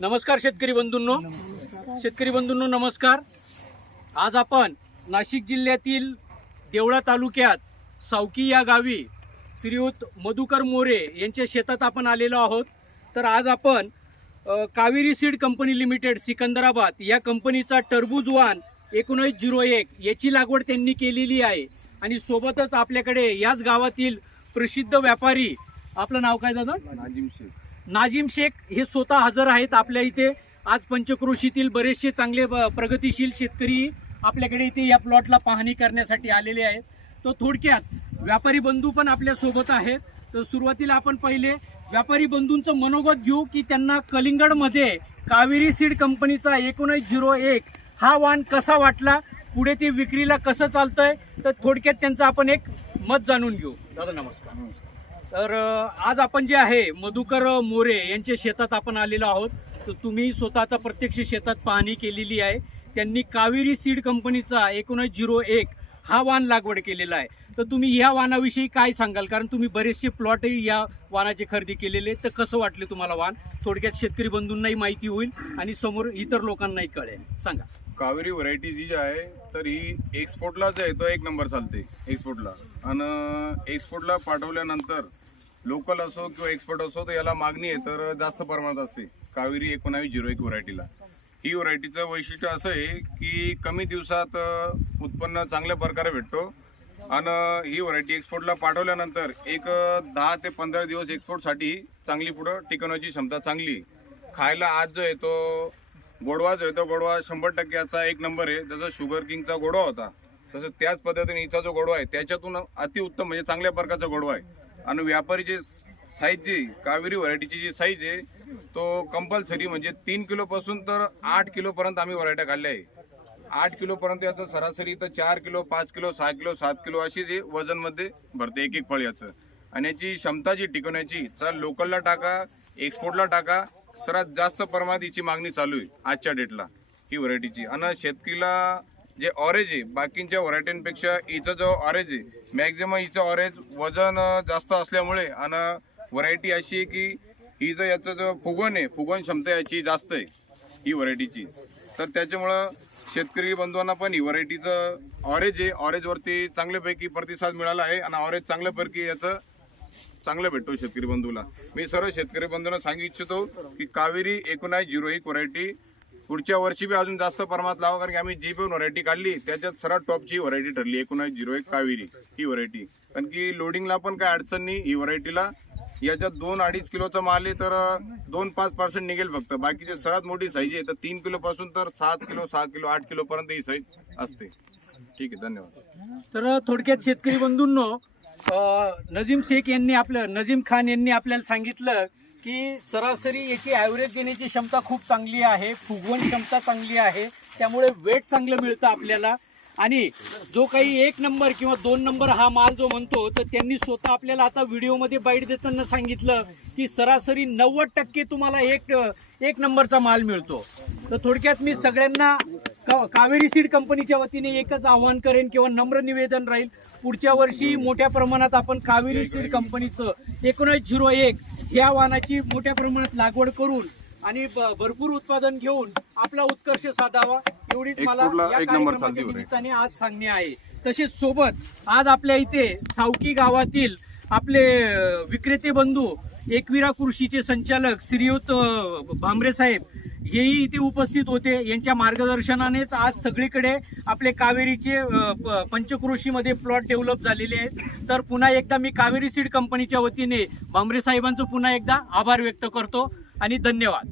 नमस्कार शेतकरी बंधूंनो नमस्कार। आज आपण नाशिक जिल्ह्यातील देवळा तालुक्यात सावकी या गावी श्रीयुत मधुकर मोरे यांच्या शेतात आपण आलेलो आहोत। तर आज आपण Kaveri seed company limited Secunderabad या कंपनीचा टरबूज वाण 1901 याची लागवड त्यांनी केलेली आहे आणि सोबतच आपल्याकडे याच गावातील प्रसिद्ध व्यापारी, आपलं नाव काय दादा? नाजिम शेख हे स्वतः हजर आहेत आपल्या इथे। आज पंचक्रोशीतील बरेचसे चांगले प्रगतिशील शेतकरी आपल्याकडे इथे या प्लॉटला पाहणी करण्यासाठी आलेले आहेत। तो थोडक्यात व्यापारी बंधू पण आपल्या सोबत आहेत। तर सुरुवातीला आपण पहिले व्यापारी बंधूंचं मनोगत घेऊ की त्यांना कलिंगडमध्ये कावेरी सीड कंपनीचा 1901 हा वाण कसा वाटला, पुढे ते विक्रीला कसं चालतंय, तर थोडक्यात त्यांचं आपण एक मत जाणून घेऊ। दादा नमस्कार। तर आज आपण जे आहे मधुकर मोरे यांच्या शेतात आपण आलेलो आहोत। तर तुम्ही स्वतःचा प्रत्यक्ष शेतात पाहणी केलेली आहे। त्यांनी कावेरी सीड कंपनीचा 1901 हा वाण लागवड केलेला आहे। तर तुम्ही या वाणाविषयी काय सांगाल, कारण तुम्ही बरेचसे प्लॉटही या वाणाचे खरेदी केलेले, तर कसं वाटले तुम्हाला वाण? थोडक्यात शेतकरी बंधूंनाही माहिती होईल आणि समोर इतर लोकांनाही कळेल, सांगा। कावेरी व्हरायटी जी आहे तर ही एक्सपोर्टला जे आहे तो एक नंबर चालते एक्सपोर्टला, आणि एक्सपोर्टला पाठवल्यानंतर लोकल असो किंवा एक्सपोर्ट असो तर याला मागणी आहे तर जास्त प्रमाणात असते कावेरी 1901 व्हरायटीला। ही व्हरायटीचं वैशिष्ट्य असं आहे की कमी दिवसात उत्पन्न चांगल्या प्रकारे भेटतो आणि ही व्हरायटी एक्सपोर्टला पाठवल्यानंतर एक 10 ते 15 दिवस एक्सपोर्टसाठी चांगली पुढं टिकवण्याची क्षमता चांगली। खायला आज जो आहे तो गोडवा जो आहे तो गोडवा 100% याचा एक नंबर आहे। जसं शुगर किंगचा गोडवा होता तसं त्याच पद्धतीने हिचा जो गोडवा आहे त्याच्यातून अतिउत्तम म्हणजे चांगल्या प्रकारचा गोडवा आहे। आणि व्यापारीची साईज जी कावेरी व्हरायटीची जी साईज आहे तो कंपल्सरी म्हणजे 3 किलोपासून तर 8 किलोपर्यंत आम्ही व्हरायट्या काढल्या आहे। 8 किलोपर्यंत याचं सरासरी तर 4 किलो 5 किलो 6 किलो 7 किलो अशी जे वजनमध्ये भरते एक फळ याचं। आणि याची क्षमता जी टिकवण्याची तर लोकलला टाका एक्सपोर्टला टाका सर्वात जास्त प्रमाणात हिची मागणी चालू आहे आजच्या डेटला ही व्हरायटीची। आणि शेतकरीला जे ऑरेज आहे बाकींच्या व्हरायटींपेक्षा हिचं जो ऑरेज आहे मॅक्झिमम हिचं ऑरेज वजन जास्त असल्यामुळे आणि व्हरायटी अशी आहे की ही जो याचं जो फुगवण आहे फुगवण क्षमता याची जास्त आहे ही व्हरायटीची। तर त्याच्यामुळं शेतकरी बंधूंना पण ही व्हरायटीचं ऑरेज आहे ऑरेजवरती चांगल्यापैकी प्रतिसाद मिळाला आहे आणि ऑरेज चांगल्यापैकी याचं चांगलं भेटतो शेतकरी बंधूला। मी सर्व शेतकरी बंधूंना सांगू इच्छितो की कावेरी 1901 व्हरायटी पुढच्या वर्षी बी अजून जास्त प्रमाणात लावा, कारण की आम्ही जी पण व्हरायटी काढली त्याच्यात सर्वात टॉपची व्हरायटी ठरली 1901 कावेरी ही व्हरायटी। कारण की लोडिंगला पण काय अडचण नाही ही व्हरायटीला। याच्यात 2-2.5 किलोचा माल आहे तर 2-5% निघेल फक्त, बाकीचे सर्वात मोठी साईज आहे तर 3 किलो पासून तर 7 किलो 6 किलो 8 किलो पर्यंत ही साईज असते। ठीक आहे, धन्यवाद। तर थोडक्यात शेतकरी बंधूंनो नजीम खान यांनी आपल्याला सांगितलं की सरासरी याची ॲव्हरेज देण्याची क्षमता खूप चांगली आहे, फुगवण क्षमता चांगली आहे, त्यामुळे वेट चांगलं मिळतं आपल्याला। आणि जो काही 1 नंबर किंवा 2 नंबर हा माल जो म्हणतो तर त्यांनी स्वतः आपल्याला आता व्हिडिओमध्ये बाईट देताना सांगितलं की सरासरी 90% तुम्हाला एक नंबरचा माल मिळतो। तर थोडक्यात मी सगळ्यांना कावेरी सीड कंपनीच्या वतीने एकच आव्हान करेन किंवा नम्र निवेदन राहील, पुढच्या वर्षी मोठ्या प्रमाणात आपण कावेरी सीड कंपनीचं 1901 या वाणाची मोठ्या प्रमाणात लागवड करून आणि भरपूर उत्पादन घेऊन आपला उत्कर्ष साधावा एवढीच मला या कार्यक्रमाच्या निमित्ताने आज सांगणे आहे। तसेच सोबत आज आपल्या इथे सावकी गावातील आपले विक्रेते बंधू एकविरा कृषीचे संचालक श्रीयुत भामरे साहेब हेही इथे उपस्थित होते। यांच्या मार्गदर्शनानेच आज सगळीकडे आपले कावेरीचे पंचक्रोशीमध्ये प्लॉट डेव्हलप झालेले आहेत। तर पुन्हा एकदा मी कावेरी सीड कंपनीच्या वतीने भामरे साहेबांचं पुन्हा एकदा आभार व्यक्त करतो आणि धन्यवाद।